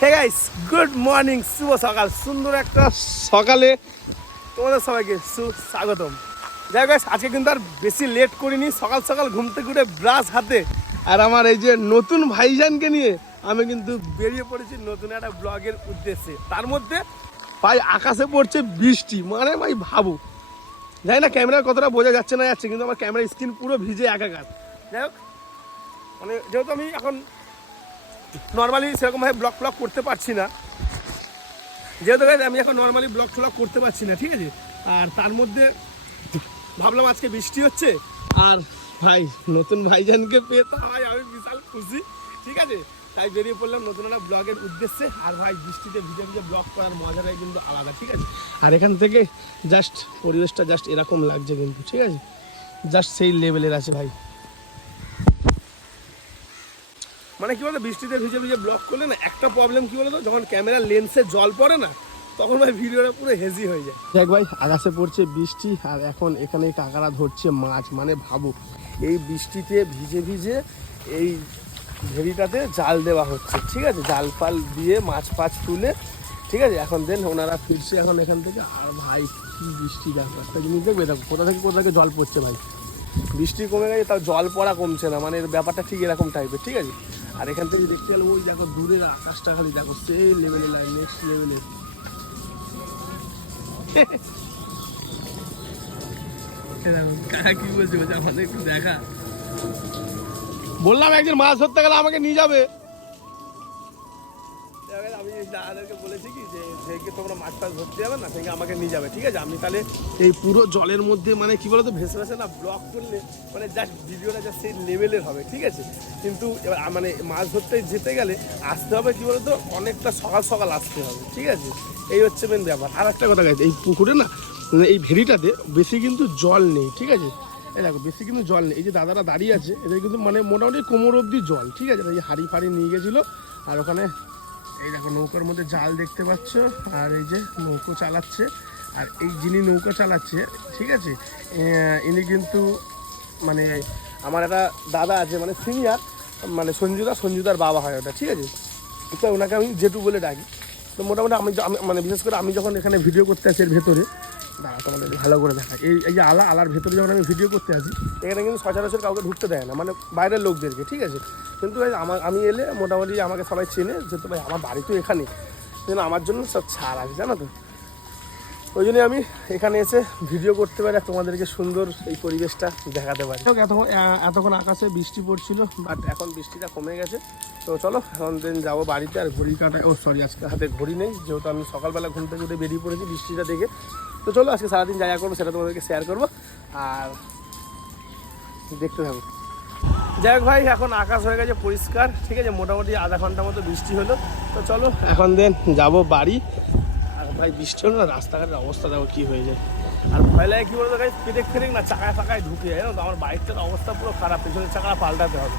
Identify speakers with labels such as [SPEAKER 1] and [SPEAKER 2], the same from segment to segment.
[SPEAKER 1] হে guys good morning শুভ সকাল সুন্দর একটা সকালে তোমাদের সবাইকে সুস্বাগতম। যাই গাইস আজকে কিন্তু আর বেশি লেট করিনি সকাল সকাল ঘুম থেকে উঠে ব্রাশ হাতে। আর আমার এই যে নতুন ভাইজানকে নিয়ে আমি কিন্তু বেরিয়ে পড়েছি নতুন একটা ব্লগের উদ্দেশ্যে। তার মধ্যে ভাই আকাশে পড়ছে বৃষ্টি মানে ভাই ভাবু। জানি না ক্যামেরা কতটা বোঝা যাচ্ছে না যাচ্ছে কিন্তু আমার ক্যামেরা স্ক্রিন পুরো ভিজে একাকার। যাই হোক মানে যেহেতু আমি এখন নর্মালি সেরকমভাবে ব্লগ ফ্লগ করতে পারছি না। যেহেতু আমি এখন নর্মালি ব্লগ ফ্লগ করতে পারছি না, ঠিক আছে? আর তার মধ্যে ভাবলাম আজকে বৃষ্টি হচ্ছে, আর ভাই, নতুন ভাইজানকে পেয়ে তাই আমি বিশাল খুশি, ঠিক আছে? তাই বেরিয়ে পড়লাম নতুন একটা ব্লগের উদ্দেশ্যে, আর ভাই, বৃষ্টিতে ভিজে ভিজে ব্লগ করার মজাটাই কিন্তু আলাদা, ঠিক আছে? আর এখান থেকে জাস্ট পরিবেশটা জাস্ট এরকম লাগছে কিন্তু, ঠিক আছে? জাস্ট সেই লেভেলের আছে ভাই। মানে কি বলতো বৃষ্টিতে ভিজে ভিজে ব্লক করলে না একটা প্রবলেম কি বলতো যখন ক্যামেরার লেন্সে জল পড়ে না তখন ভাই ভিডিওটা পুরো হেজি হয়ে যায়। দেখ ভাই আকাশে পড়ছে বৃষ্টি আর এখন এখানে কাকারা ধরছে মাছ মানে ভাবো এই বৃষ্টিতে ভিজে ভিজে এই ভেড়িটাতে জাল দেওয়া হচ্ছে ঠিক আছে? জাল ফাল দিয়ে মাছ ফাছ তুলে ঠিক আছে? এখন দেন ওনারা ফিরছে এখন এখান থেকে। আর ভাই কি বৃষ্টি দেখো একটা জিনিস দেখবে? দেখো কোথা থেকে কোথা থেকে জল পড়ছে ভাই? বৃষ্টি কমে গেছে তাও জল পড়া কমছে না মানে এর ব্যাপারটা ঠিক এরকম টাইপের ঠিক আছে? আর এখান থেকে দেখতে গেলে ওই দেখো দূরের আকাশটা খালি দেখো সেই লেভেলে লাইন নেক্সট লেভেলে কি বলছে বলছে আমাদের একটু দেখা। বললাম একদিন মাছ ধরতে গেলে আমাকে নিয়ে যাবে। দাদাদেরকে বলেছি কি যে তোমরা মাছ টাছ ধরতে যাবে না আমাকে নিয়ে যাবে, ঠিক আছে? আমি তাহলে এই পুরো জলের মধ্যে মানে কি বলতো, ভেসে ভেসে না ব্লক করলে মানে জাস্ট জাস্ট সেই লেভেলের হবে, ঠিক আছে? কিন্তু মানে মাছ ধরতে যেতে গেলে আসতে হবে কি বলতো, অনেকটা সকাল সকাল আসতে হবে, ঠিক আছে? এই হচ্ছে মেন ব্যাপার। আর একটা কথা এই পুকুরে না মানে এই ভেড়িটাতে বেশি কিন্তু জল নেই, ঠিক আছে? এই দেখো, বেশি কিন্তু জল নেই। এই যে দাদারা দাঁড়িয়ে আছে, এদের কিন্তু মানে মোটামুটি কোমর অবধি জল, ঠিক আছে? এই হাড়ি ফাড়ি নিয়ে গেছিল, আর ওখানে এই দেখো, নৌকার মধ্যে জাল দেখতে পাচ্ছ, আর এই যে নৌকো চালাচ্ছে, আর এই যিনি নৌকা চালাচ্ছে, ঠিক আছে ইনি কিন্তু মানে আমার একটা দাদা আছে মানে সিনিয়র মানে সঞ্জুদা, সঞ্জুদার বাবা হয় ওটা, ঠিক আছে? তো ওনাকে আমি জেটু বলে ডাকি। তো মোটামুটি আমি মানে বিশেষ করে আমি যখন এখানে ভিডিও করতে আসি এর ভেতরে দাঁড়া তোমাদের ভালো করে দেখা। এই এই যে আলা আলার ভেতরে যখন আমি ভিডিও করতে আসি এখানে কিন্তু সচরাচর কাউকে ঢুকতে দেয় না মানে বাইরের লোকদেরকে ঠিক আছে? কিন্তু ভাই আমার আমি এলে মোটামুটি আমাকে সবাই চেনে যেহেতু ভাই আমার বাড়ি তো এখানে। যেন আমার জন্য সব ছাড় আছে জানো তো? ওই জন্য আমি এখানে এসে ভিডিও করতে পারি আর তোমাদেরকে সুন্দর এই পরিবেশটা দেখাতে পারি। এতক্ষণ এতক্ষণ আকাশে বৃষ্টি পড়ছিল বাট এখন বৃষ্টিটা কমে গেছে। তো চলো এখন দিন যাব বাড়িতে আর ঘড়ি কাটা ও সরি আজকে হাতে ঘড়ি নেই যেহেতু আমি সকালবেলা ঘুম থেকে উঠে বেরিয়ে পড়েছি বৃষ্টিটা দেখে। তো চলো, আজকে সারাদিন যা যা করব সেটা তোমাদেরকে শেয়ার করব। আর দেখতে থাকো। যাই হোক ভাই, এখন আকাশ হয়ে গেছে পরিষ্কার, ঠিক আছে? মোটামুটি আধা ঘণ্টা মতো বৃষ্টি হলো। তো চলো, এখন দেন যাব বাড়ি। আর ভাই, বৃষ্টি হলো না, রাস্তাঘাটের অবস্থা দেখো কী হয়ে যায়। আর ভয় লাগে কী বলতো ভাই পেটেক ফেরেক না চাকায় ফাঁকায় ঢুকে যায় তো? আমার বাইকটার অবস্থা পুরো খারাপ, পেছনের চাকাটা পাল্টাতে হবে।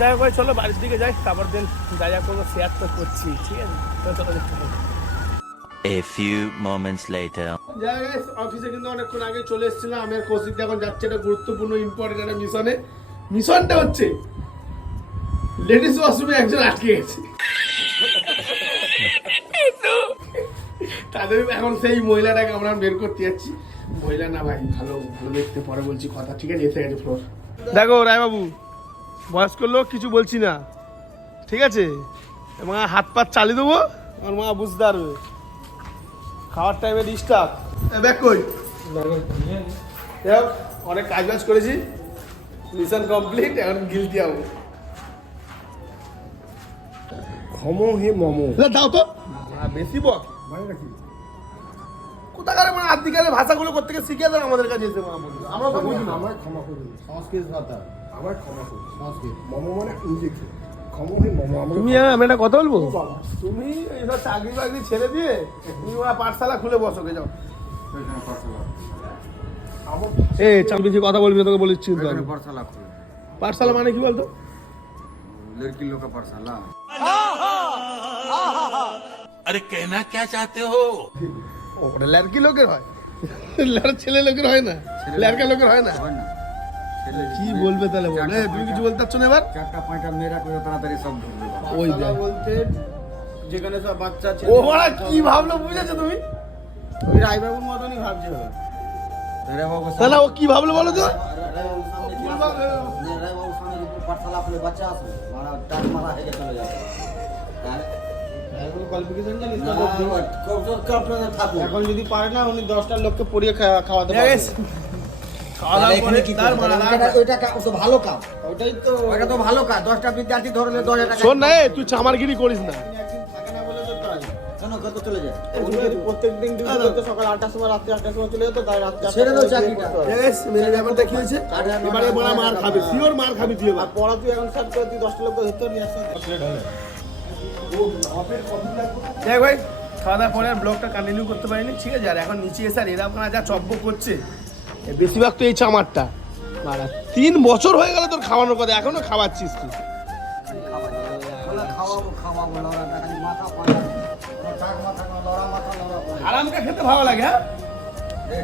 [SPEAKER 1] যাই হোক ভাই, চলো বাড়ির দিকে যাই, তারপর দেন যা যা করব শেয়ার তো করছি, ঠিক আছে? তো চলো দেখতে
[SPEAKER 2] A few moments later.
[SPEAKER 1] অফিসে কিন্তু অনেকক্ষণ আগে চলে এসেছিলাম। আমি আর কৌশিক এখন যাচ্ছে একটা গুরুত্বপূর্ণ ইম্পর্টেন্ট একটা মিশনে মিশনটা হচ্ছে লেডিস ওয়াশরুমে একজন আটকে গেছে। তাদের এখন সেই মহিলাটাকে আমরা বের করতে যাচ্ছি। মহিলা না ভাই ভালো ভালো দেখতে পরে বলছি কথা ঠিক আছে? এসে গেছে ফ্লোর দেখো রায়বাবু বয়স্ক লোক কিছু বলছি না। ঠিক আছে? এবং হাত পাত চালিয়ে দেবো? আমার মা বুঝতে পারবে খাওয়ার টাইমে ডিস্টার্ব ব্যাক কই? যাই হোক, অনেক কাজ বাজ করেছি। মিশন কমপ্লিট এখন গিলতি হব।
[SPEAKER 3] ক্ষমো হে মম।
[SPEAKER 1] দাও তো। বেশি বক।
[SPEAKER 3] মানে
[SPEAKER 1] কোথাকার মানে আদিকালের ভাষাগুলো করতে শিখে দেন আমাদের কাছে এসে আমরা তো বুঝি না
[SPEAKER 3] আমায় ক্ষমা করুন সংস্কৃত ভাষা। আমায় ক্ষমা করুন সংস্কৃত। মম মানে ইঞ্জেকশন ক্ষমো হে মম আমরা
[SPEAKER 1] তুমি আমি একটা কথা বলবো
[SPEAKER 3] বাবা
[SPEAKER 1] তুমি এইসব চাকরি বাকরি ছেড়ে দিয়ে তুমি ওরা পাঠশালা খুলে বসো গে যাও
[SPEAKER 3] আমার
[SPEAKER 1] এ চাল বেশি কথা বলবি না, তোকে বলেছি কিন্তু আমি।
[SPEAKER 4] पाठशाला खोले
[SPEAKER 1] পাঠশালা মানে কি বলতো
[SPEAKER 4] लड़की लोग का पाठशाला
[SPEAKER 2] अरे कहना क्या चाहते हो
[SPEAKER 1] ওটা ল্যারকি লোকের হয় ল্যার ছেলে লোকের হয় না ল্যারকা লোকের হয় না
[SPEAKER 4] है ना
[SPEAKER 1] কি বলবে তাহলে বল? এ, তুমি কিছু বলতে চাচ্ছ না এবার?
[SPEAKER 4] চারটা পাঁচটা মেয়েরা করে তাড়াতাড়ি সব
[SPEAKER 1] ওই
[SPEAKER 3] বলতে যেখানে সব বাচ্চা ছেলে
[SPEAKER 1] ও ওরা কি ভাবলো বুঝেছ তুমি?
[SPEAKER 3] ওই রায়বাবুর মতনই ভাবছে
[SPEAKER 1] তাহলে ও কি ভাবলো বলো তো।
[SPEAKER 3] এখন যদি পারে না উনি দশটা লোককে পড়িয়ে খাওয়া- খাওয়াতে পারবে।
[SPEAKER 5] এখানে কি ওইটা- তো ভালো
[SPEAKER 3] তো।
[SPEAKER 4] তো ভালো কাজ। দশটা বিদ্যার্থী ধরলে দশ হাজার
[SPEAKER 1] শোন না তুই চামারগিরি করিস না। মেরে খাবে মার খাবি তুই
[SPEAKER 3] পড়া তুই এখন করে তুই দশটা ধরতে
[SPEAKER 1] দেখ ভাই খাওয়া দাওয়া পরে আর ব্লগটা কন্টিনিউ করতে পারিনি ঠিক আছে? আর এখন নিচে এসে আর এরকম ওখানে যা চব্য করছে বেশিরভাগ তো এই চামারটা। মারা তিন বছর হয়ে গেল তোর খাওয়ানোর কথা এখনও খাওয়াচ্ছিস তুই।
[SPEAKER 5] বলে।
[SPEAKER 1] আরামকে খেতে ভালো লাগে হ্যাঁ?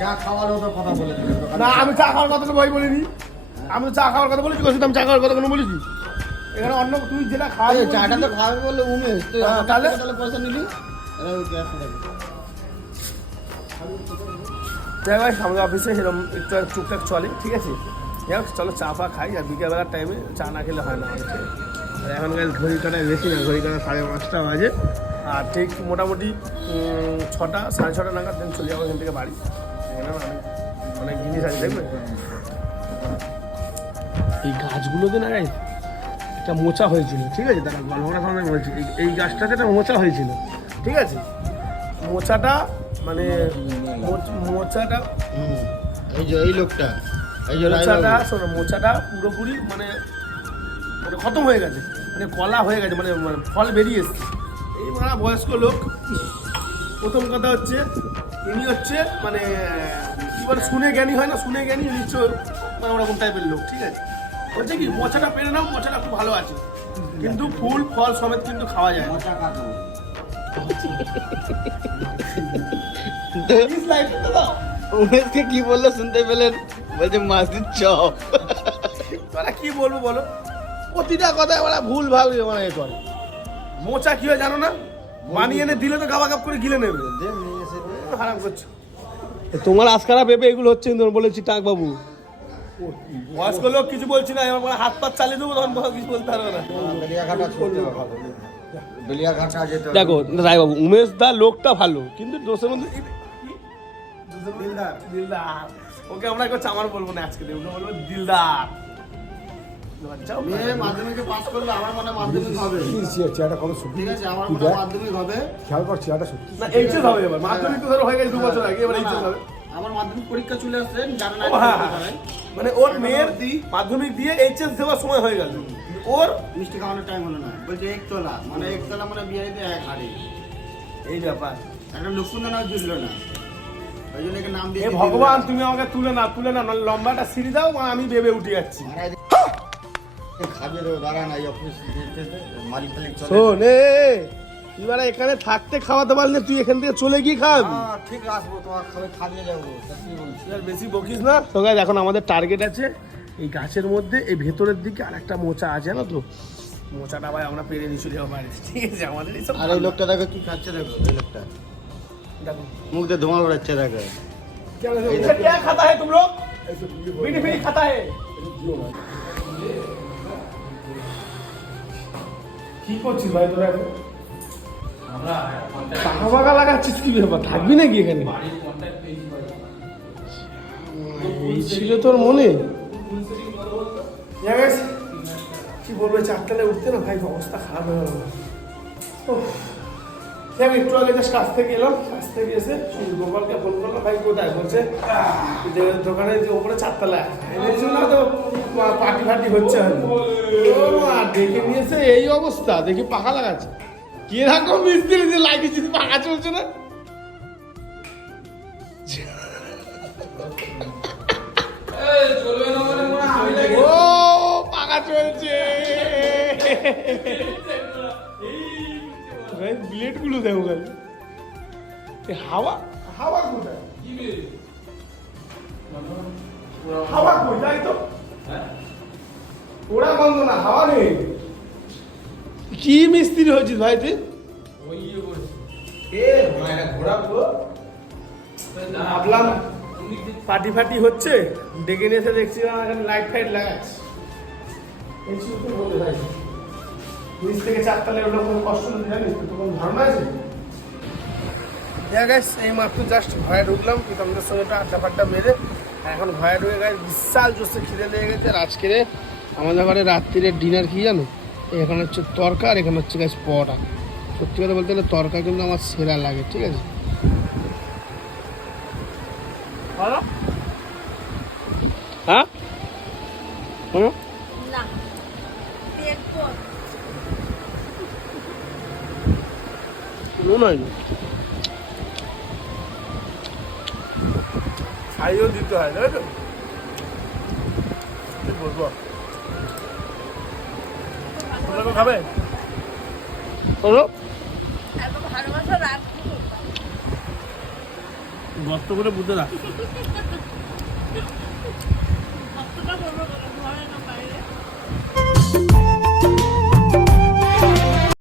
[SPEAKER 4] চা খাওয়ারও কথা বলে
[SPEAKER 1] না আমি চা খাওয়ার কথা তো ভাই বলিনি। আমি চা খাওয়ার কথা বলেছি চা খাওয়ার কথা কোনো বলেছি। এখানে অন্য তুই যেটা খাওয়াবি
[SPEAKER 3] এই চাটা তো খাওয়াবে বললে উমেশ তুই
[SPEAKER 1] হ্যাঁ, তাহলে?
[SPEAKER 3] তাহলে পয়সা নিলি
[SPEAKER 1] দেখ ভাই আমাদের অফিসে সেরকম একটু টুকটাক চলে ঠিক আছে? যাই হোক চলো চা ফা খাই আর বিকেলবেলার টাইমে চা না খেলে হয় না আমাদের আর এখন গাছ ঘড়ি কাটায় বেশি না ঘড়ি কাটা সাড়ে পাঁচটা বাজে। আর ঠিক মোটামুটি ছটা সাড়ে ছটা নাগাদ দেন চলে যাব এখান থেকে বাড়ি। অনেক অনেক জিনিস আছে দেখবে? এই গাছগুলোতে না গাই একটা মোচা হয়েছিল ঠিক আছে? তারা গল্পটা সামনে বলছি। এই- এই গাছটাতে একটা মোচা হয়েছিল। ঠিক আছে? মোচাটা মানে মোচাটা
[SPEAKER 3] হুম। এই যে এই লোকটা। এই যে
[SPEAKER 1] মোচাটা শোনো মোচাটা পুরোপুরি মানে মানে খতম হয়ে গেছে। মানে কলা হয়ে গেছে মানে মানে ফল বেরিয়ে এসছে। এই মানে বয়স্ক লোক। প্রথম কথা হচ্ছে ইনি হচ্ছে মানে কি বলে শুনে জ্ঞানী হয় না? শুনে জ্ঞানী হচ্ছে মানে ওরকম টাইপের লোক ঠিক আছে? বলছে কি মোচাটা পেরে নাও মোচাটা খুব ভালো আছে। কিন্তু ফুল ফল সমেত কিন্তু খাওয়া যায় না।
[SPEAKER 3] উমেশকে কি বলল শুনতে পেলেন বলছে মাসির চপ
[SPEAKER 1] তোরা কি বলব বলো প্রতিটা কথায় ওরা ভুল ভালো মানে এ করে মোচা কি হয় জানো না বানিয়ে এনে দিলে তো গাবা গাপ করে গিলে নেবে হারাম করছ তোমার আজকারা ভেবে এগুলো হচ্ছে কিন্তু বলেছি টাক বাবু বয়স্ক লোক কিছু বলছি না এবার হাত পাত চালিয়ে দেবো তখন কিছু বলতে পারবে না দেখো রায়বাবু উমেশ দা লোকটা ভালো কিন্তু দোষের মধ্যে দিলদার দিলদার। ওকে আমরা একবার চামার বলব না আজকে ওকে বলব দিলদার।
[SPEAKER 3] আমার মাধ্যমিক হবে।
[SPEAKER 6] চেয়ারটা কত সত্যি?
[SPEAKER 3] ঠিক আছে আমার মাধ্যমিক হবে।
[SPEAKER 6] খেয়াল কর চেয়ারটা সত্যি।
[SPEAKER 1] না এইচএস হবে এবার। মাধ্যমিক তো ধরো গেছে দু বছর আগে হবে।
[SPEAKER 3] আমার মাধ্যমিক পরীক্ষা চলে আসছে
[SPEAKER 1] হ্যাঁ, হ্যাঁ। মানে ওর মেয়ের মাধ্যমিক দিয়ে এইচএস দেওয়ার সময় হয়ে গেল। ওর
[SPEAKER 3] মিষ্টি খাওয়ানোর টাইম হলো না। বলছে এক তোলা মানে এক তোলা মানে বিহারিতে এক হাড়ি।
[SPEAKER 1] এই ব্যাপার।
[SPEAKER 3] একটা লক্ষণ জুটলো না। ওই জন্য একে নাম দিয়ে
[SPEAKER 1] ভগবান তুমি আমাকে তুলে না তুলে না নাহলে লম্বাটা সিঁড়ি দাও আমি বেবে উঠে যাচ্ছি।
[SPEAKER 3] খাবে তো দাঁড়া না এই অফিস মালিক ফালিক চলে।
[SPEAKER 1] এবারে এখানে থাকতে খাওয়াতে পারলে তুই এখান থেকে চলে গিয়ে খাওয়াবি
[SPEAKER 5] হ্যাঁ, ঠিক আসব তোমার খাবে যাব
[SPEAKER 1] বেশি বকিস না। তো এখন আমাদের টার্গেট আছে। এই গাছের মধ্যে এই ভেতরের দিকে আর একটা মোচা আছে না তো মোচাটা ভাই আমরা পেরে নিয়ে চলে যাবো বাইরে ঠিক আছে আমাদের এইসব
[SPEAKER 3] আর ওই লোকটা দেখো কি খাচ্ছে দেখো ওই লোকটা
[SPEAKER 1] দেখো
[SPEAKER 3] মুখ দিয়ে ধোঁয়া উড়াচ্ছে দেখো
[SPEAKER 1] क्या इसे क्या खाता है तुम लोग बीड़ी बीड़ी खाता है কি করছিস ভাই তোরা এখন টাকা ফাঁকা লাগাচ্ছিস কি ব্যাপার থাকবি নাকি এখানে এই ছিল তোর মনে জানিস, কি বলব চারটালে উঠতে না ভাই অবস্থা খারাপ হয়ে গেল। দেখ একটু আগে জাস্ট কাছ থেকে এলাম কাছ থেকে এসে গোপালকে ফোন করলাম, ভাই, কোথায়? বলছে, যে দোকানে যে ওপরে চারতলা এনেছিল না তো পার্টি ফার্টি হচ্ছে ডেকে নিয়েছে এই অবস্থা, দেখি পাখা লাগাচ্ছে। কীরকম মিস্ত্রি, যে লাগিয়েছিস পাখা চলছে না? ও পাখা চলছে। ব্লেডগুলো দেখো খালি। হাওয়া? হাওয়া কোথায়? হাওয়া কই? যাই তো? ওরা বন্ধ না হাওয়া নেই। কি মিস্ত্রি হয়েছিস ভাই তুই? এ ঘোড়া ভাবলাম পার্টি ফাটি হচ্ছে, ডেকে নিয়ে এসে দেখছি এখানে লাইট ফাইট লাগাচ্ছে। এই থেকে ওটা নেই এই মাত্র জাস্ট ঢুকলাম সঙ্গে মেরে, এখন ঢুকে লেগে গেছে। আমাদের ডিনার কি জানো? এখানে হচ্ছে তরকা আর এখানে হচ্ছে গাছ পরোটা। সত্যি কথা বলতে গেলে তরকা কিন্তু আমার সেরা লাগে, ঠিক আছে ভালো হ্যাঁ? নুন হয়নি ছাইও দিতে হয় তাই তো? কি বলব? খাবে?
[SPEAKER 7] ভালোবাসা রাখব।
[SPEAKER 1] গর্ত করে বুঝে না